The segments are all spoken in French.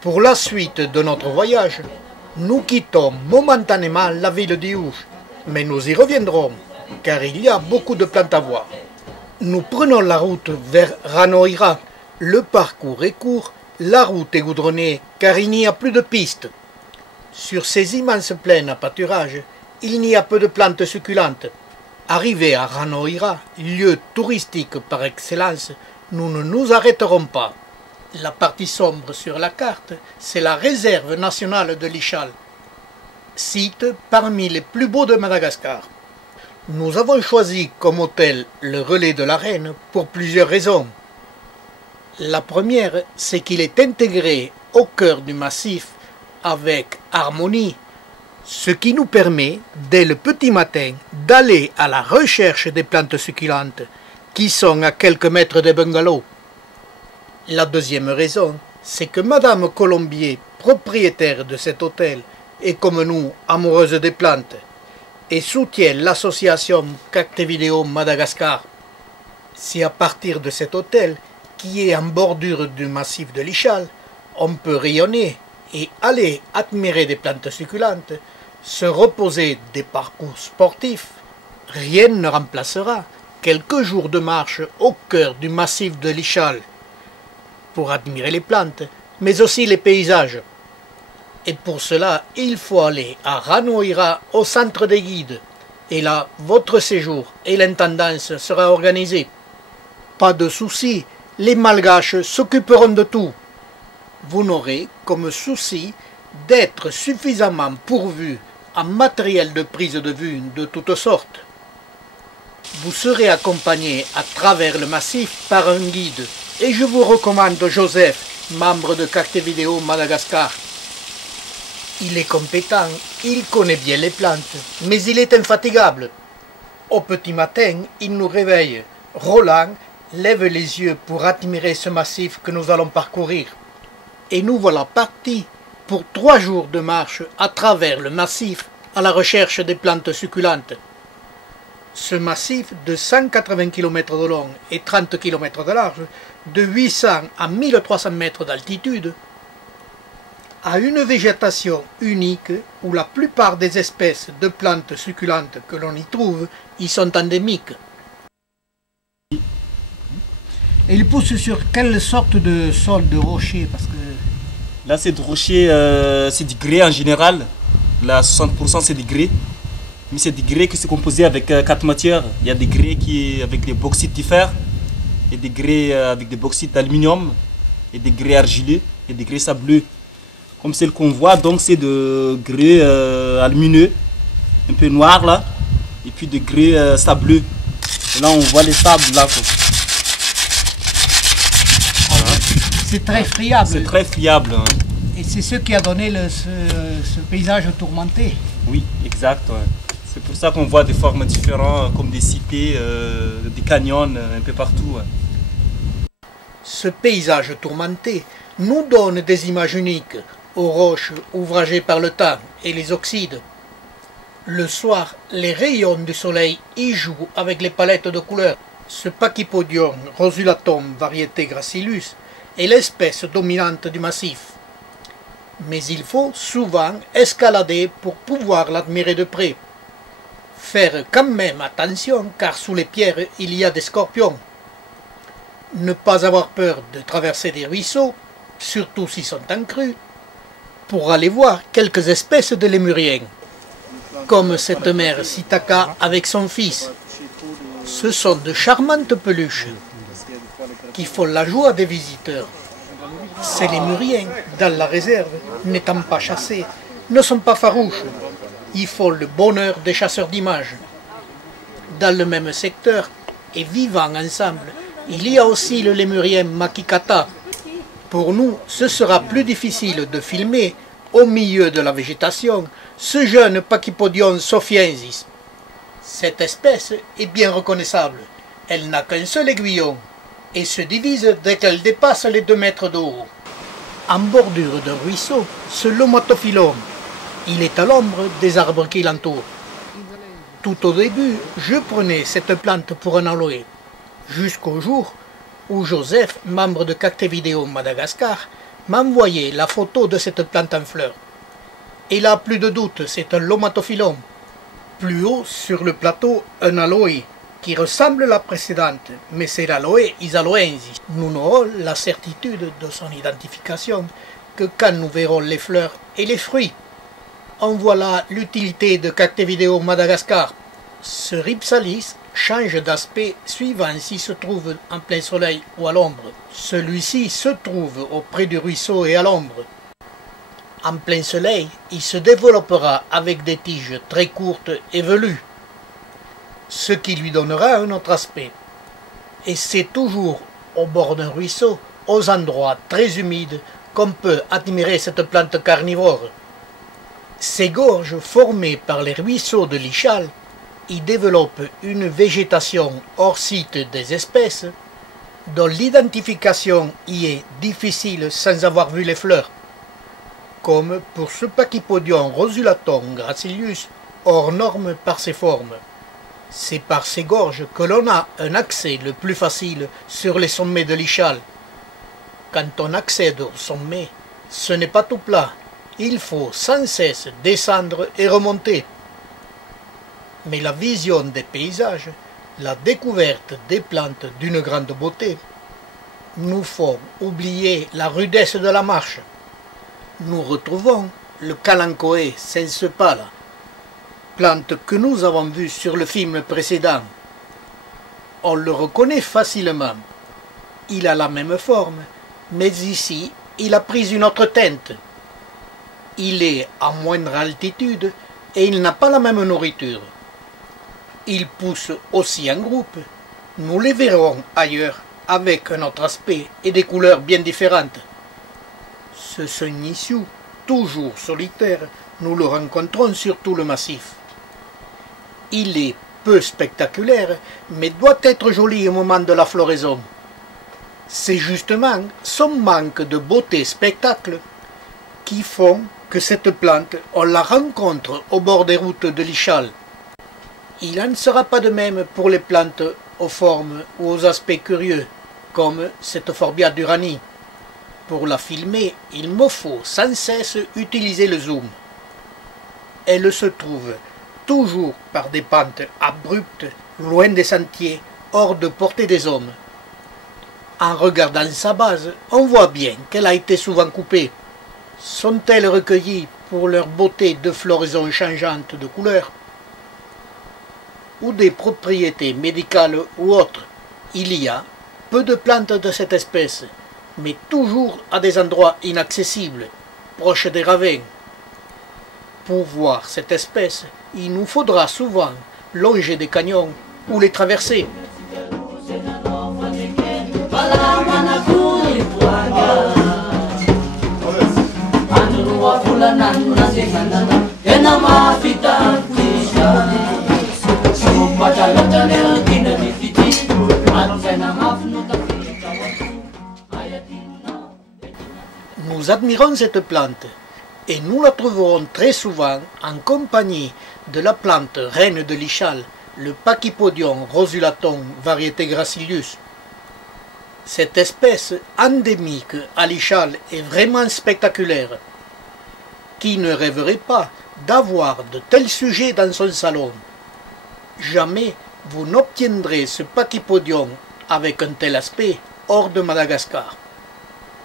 Pour la suite de notre voyage, nous quittons momentanément la ville d'Iouche, mais nous y reviendrons, car il y a beaucoup de plantes à voir. Nous prenons la route vers Ranoira. Le parcours est court, la route est goudronnée, car il n'y a plus de pistes. Sur ces immenses plaines à pâturage, il n'y a peu de plantes succulentes. Arrivés à Ranoira, lieu touristique par excellence, nous ne nous arrêterons pas. La partie sombre sur la carte, c'est la réserve nationale de l'Ichal, site parmi les plus beaux de Madagascar. Nous avons choisi comme hôtel le Relais de la Reine pour plusieurs raisons. La première, c'est qu'il est intégré au cœur du massif avec harmonie, ce qui nous permet, dès le petit matin, d'aller à la recherche des plantes succulentes qui sont à quelques mètres des bungalows. La deuxième raison, c'est que Madame Colombier, propriétaire de cet hôtel, est comme nous amoureuse des plantes et soutient l'association Cacte Vidéo Madagascar. C'est à partir de cet hôtel, qui est en bordure du massif de l'Ichal, on peut rayonner et aller admirer des plantes succulentes, se reposer des parcours sportifs. Rien ne remplacera quelques jours de marche au cœur du massif de l'Ichal pour admirer les plantes, mais aussi les paysages. Et pour cela, il faut aller à Ranoira, au centre des guides. Et là, votre séjour et l'intendance sera organisé. Pas de souci, les Malgaches s'occuperont de tout. Vous n'aurez comme souci d'être suffisamment pourvu en matériel de prise de vue de toutes sortes. Vous serez accompagné à travers le massif par un guide. Et je vous recommande Joseph, membre de Cacte Vidéo Madagascar. Il est compétent, il connaît bien les plantes, mais il est infatigable. Au petit matin, il nous réveille. Roland lève les yeux pour admirer ce massif que nous allons parcourir. Et nous voilà partis pour 3 jours de marche à travers le massif à la recherche des plantes succulentes. Ce massif de 180 km de long et 30 km de large, de 800 à 1300 mètres d'altitude, a une végétation unique où la plupart des espèces de plantes succulentes que l'on y trouve y sont endémiques. Et il pousse sur quelle sorte de sol, de rocher? Parce que là, c'est de rocher, c'est du grès en général. Là, 60% c'est du grès. Mais c'est du grès qui c'est composé avec 4 matières. Il y a des grès qui avec des bauxites de fer, et des grès avec des bauxites d'aluminium, et des grès argileux, et des grès sableux. Comme celle qu'on voit, donc c'est de grès alumineux, un peu noir là, et puis de grès sableux. Et là, on voit les sables là. Voilà. C'est très friable. C'est très friable. Hein. Et c'est ce qui a donné ce paysage tourmenté. Oui, exact. Ouais. C'est pour ça qu'on voit des formes différentes, comme des cités, des canyons, un peu partout. Ouais. Ce paysage tourmenté nous donne des images uniques aux roches ouvragées par le temps et les oxydes. Le soir, les rayons du soleil y jouent avec les palettes de couleurs. Ce Pachypodium rosulatum variété gracillus est l'espèce dominante du massif. Mais il faut souvent escalader pour pouvoir l'admirer de près. Faire quand même attention car sous les pierres il y a des scorpions. Ne pas avoir peur de traverser des ruisseaux, surtout s'ils sont en crue, pour aller voir quelques espèces de lémuriens, comme cette mère Sitaka avec son fils. Ce sont de charmantes peluches qui font la joie des visiteurs. Ces lémuriens, dans la réserve, n'étant pas chassés, ne sont pas farouches. Ils font le bonheur des chasseurs d'images. Dans le même secteur, et vivant ensemble, il y a aussi le lémurien Makikata. Pour nous, ce sera plus difficile de filmer, au milieu de la végétation, ce jeune Pachypodium sophiensis. Cette espèce est bien reconnaissable. Elle n'a qu'un seul aiguillon et se divise dès qu'elle dépasse les 2 mètres de haut. En bordure d'un ruisseau, ce Lomatophyllum, Il est à l'ombre des arbres qui l'entourent. Tout au début, je prenais cette plante pour un aloe, jusqu'au jour où Joseph, membre de Cacte Vidéo Madagascar, m'envoyait la photo de cette plante en fleurs. Et là, plus de doute, c'est un lomatophyllum. Plus haut, sur le plateau, un aloe, qui ressemble à la précédente, mais c'est l'aloe isaloensis. Nous n'aurons la certitude de son identification que quand nous verrons les fleurs et les fruits. En voilà l'utilité de Cacte Vidéo Madagascar. Ce Rhipsalis change d'aspect suivant s'il se trouve en plein soleil ou à l'ombre. Celui-ci se trouve auprès du ruisseau et à l'ombre. En plein soleil, il se développera avec des tiges très courtes et velues, ce qui lui donnera un autre aspect. Et c'est toujours au bord d'un ruisseau, aux endroits très humides, qu'on peut admirer cette plante carnivore. Ces gorges formées par les ruisseaux de l'Ichal y développent une végétation hors site des espèces dont l'identification y est difficile sans avoir vu les fleurs, comme pour ce Pachypodium rosulatum gracilius hors norme par ses formes. C'est par ces gorges que l'on a un accès le plus facile sur les sommets de l'Ichal. Quand on accède au sommet, ce n'est pas tout plat. Il faut sans cesse descendre et remonter. Mais la vision des paysages, la découverte des plantes d'une grande beauté, nous font oublier la rudesse de la marche. Nous retrouvons le Kalanchoé sensepala, plante que nous avons vue sur le film précédent. On le reconnaît facilement. Il a la même forme, mais ici, il a pris une autre teinte. Il est à moindre altitude et il n'a pas la même nourriture. Il pousse aussi en groupe. Nous les verrons ailleurs avec un autre aspect et des couleurs bien différentes. Ce Seignissiou, toujours solitaire, nous le rencontrons sur tout le massif. Il est peu spectaculaire, mais doit être joli au moment de la floraison. C'est justement son manque de beauté spectacle qui font que cette plante, on la rencontre au bord des routes de l'Ichal. Il n'en sera pas de même pour les plantes aux formes ou aux aspects curieux, comme cette Forbia durani. Pour la filmer, il me faut sans cesse utiliser le zoom. Elle se trouve toujours par des pentes abruptes, loin des sentiers, hors de portée des hommes. En regardant sa base, on voit bien qu'elle a été souvent coupée. Sont-elles recueillies pour leur beauté de floraison changeante de couleur ou des propriétés médicales ou autres? Il y a peu de plantes de cette espèce, mais toujours à des endroits inaccessibles, proches des ravins. Pour voir cette espèce, il nous faudra souvent longer des canyons ou les traverser. Nous admirons cette plante et nous la trouverons très souvent en compagnie de la plante reine de l'Ichal, le Pachypodium rosulatum variété gracilius. Cette espèce endémique à l'Ichal est vraiment spectaculaire. Qui ne rêverait pas d'avoir de tels sujets dans son salon? Jamais vous n'obtiendrez ce Pachypodium avec un tel aspect hors de Madagascar.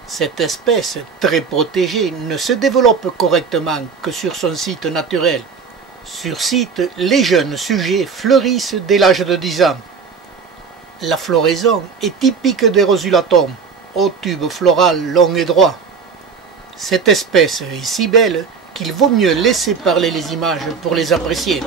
Cette espèce très protégée ne se développe correctement que sur son site naturel. Sur site, les jeunes sujets fleurissent dès l'âge de 10 ans. La floraison est typique des rosulatum, au tube floral long et droit. Cette espèce est si belle qu'il vaut mieux laisser parler les images pour les apprécier.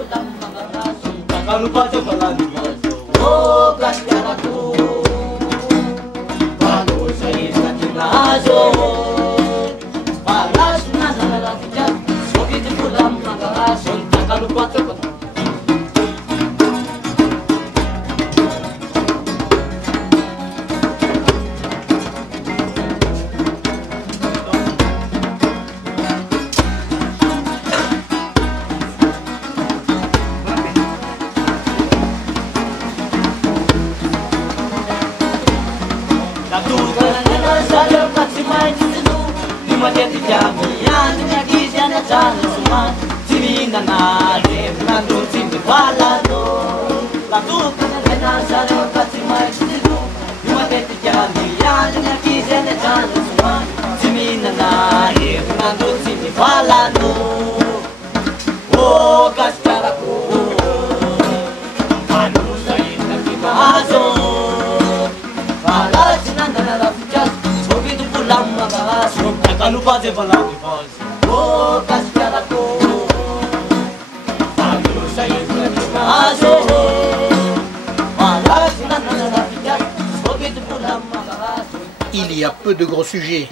Il y a peu de gros sujets.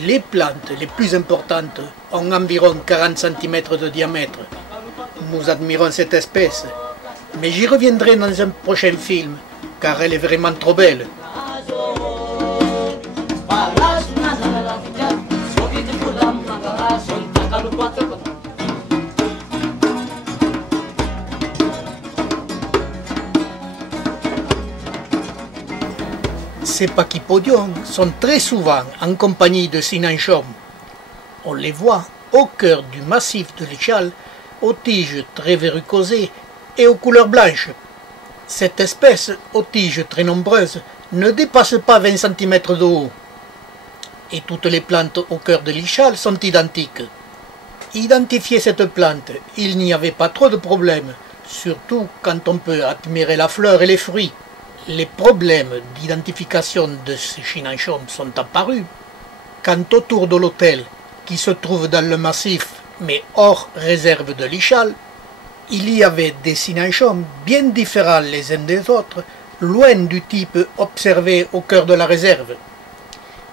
Les plantes les plus importantes ont environ 40 cm de diamètre. Nous admirons cette espèce, mais j'y reviendrai dans un prochain film, car elle est vraiment trop belle. Ces pachypodiums sont très souvent en compagnie de Cynanchum. On les voit au cœur du massif de l'Ichal, aux tiges très verrucosées et aux couleurs blanches. Cette espèce, aux tiges très nombreuses, ne dépasse pas 20 cm de haut. Et toutes les plantes au cœur de l'Ichal sont identiques. Identifier cette plante, il n'y avait pas trop de problèmes, surtout quand on peut admirer la fleur et les fruits. Les problèmes d'identification de ces Cynanchum sont apparus quand autour de l'hôtel, qui se trouve dans le massif mais hors réserve de l'Ichal, il y avait des Cynanchum bien différents les uns des autres, loin du type observé au cœur de la réserve.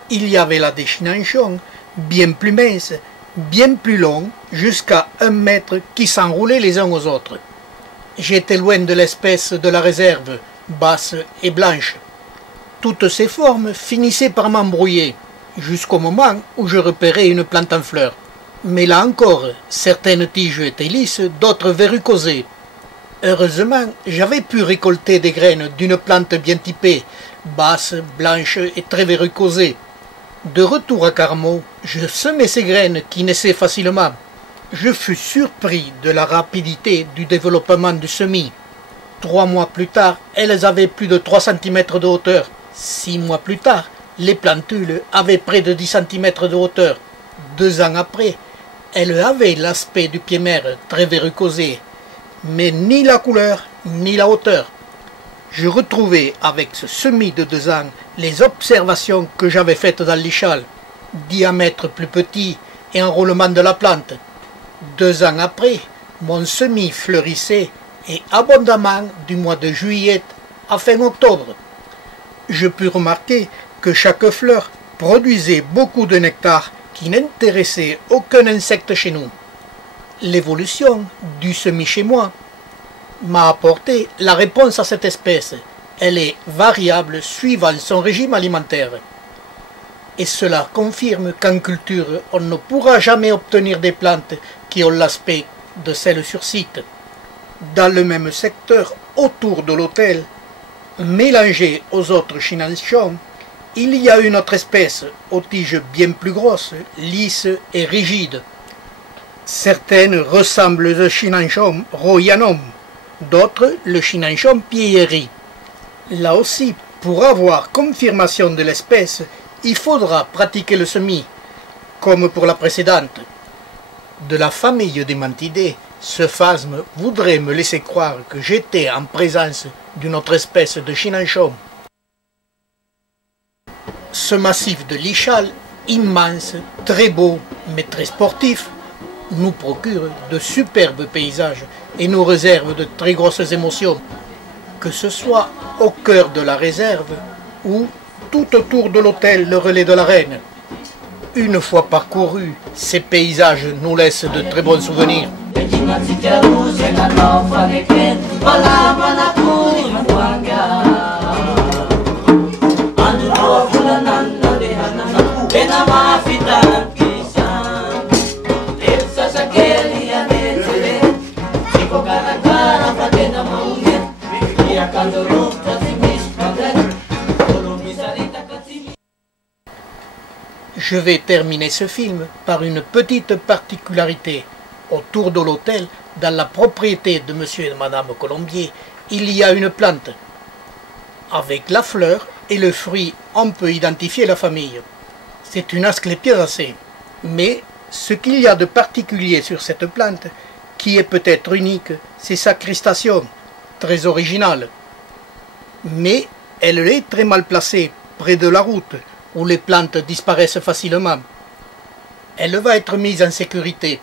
Il y avait là des Cynanchum bien plus minces, bien plus longs, jusqu'à 1 mètre, qui s'enroulaient les uns aux autres. J'étais loin de l'espèce de la réserve, basse et blanche. Toutes ces formes finissaient par m'embrouiller, jusqu'au moment où je repérais une plante en fleur. Mais là encore, certaines tiges étaient lisses, d'autres verrucosées. Heureusement, j'avais pu récolter des graines d'une plante bien typée, basse, blanche et très verrucosée. De retour à Carmaux, je semai ces graines qui naissaient facilement. Je fus surpris de la rapidité du développement du semis. 3 mois plus tard, elles avaient plus de 3 cm de hauteur. 6 mois plus tard, les plantules avaient près de 10 cm de hauteur. 2 ans après, elles avaient l'aspect du pied-mère très verrucosé, mais ni la couleur ni la hauteur. Je retrouvais avec ce semis de 2 ans les observations que j'avais faites dans l'Ichal, diamètre plus petit et enroulement de la plante. 2 ans après, mon semis fleurissait et abondamment du mois de juillet à fin octobre. Je pus remarquer que chaque fleur produisait beaucoup de nectar qui n'intéressait aucun insecte chez nous. L'évolution du semis chez moi m'a apporté la réponse à cette espèce. Elle est variable suivant son régime alimentaire. Et cela confirme qu'en culture, on ne pourra jamais obtenir des plantes qui ont l'aspect de celles sur site. Dans le même secteur, autour de l'hôtel, mélangée aux autres Cynanchum, il y a une autre espèce, aux tiges bien plus grosses, lisses et rigides. Certaines ressemblent au Cynanchum royanum, d'autres le Cynanchum pieri. Là aussi, pour avoir confirmation de l'espèce, il faudra pratiquer le semis, comme pour la précédente. De la famille des mantidés, ce phasme voudrait me laisser croire que j'étais en présence d'une autre espèce de Cynanchum. Ce massif de l'Ichal, immense, très beau, mais très sportif, nous procure de superbes paysages et nous réserve de très grosses émotions, que ce soit au cœur de la réserve ou tout autour de l'hôtel Le Relais de la Reine. Une fois parcourus, ces paysages nous laissent de très bons souvenirs. Je vais terminer ce film par une petite particularité. Autour de l'hôtel, dans la propriété de monsieur et madame Colombier, il y a une plante. Avec la fleur et le fruit, on peut identifier la famille. C'est une asclépiadacée. Mais ce qu'il y a de particulier sur cette plante, qui est peut-être unique, c'est sa cristation, très originale. Mais elle est très mal placée, près de la route, où les plantes disparaissent facilement. Elle va être mise en sécurité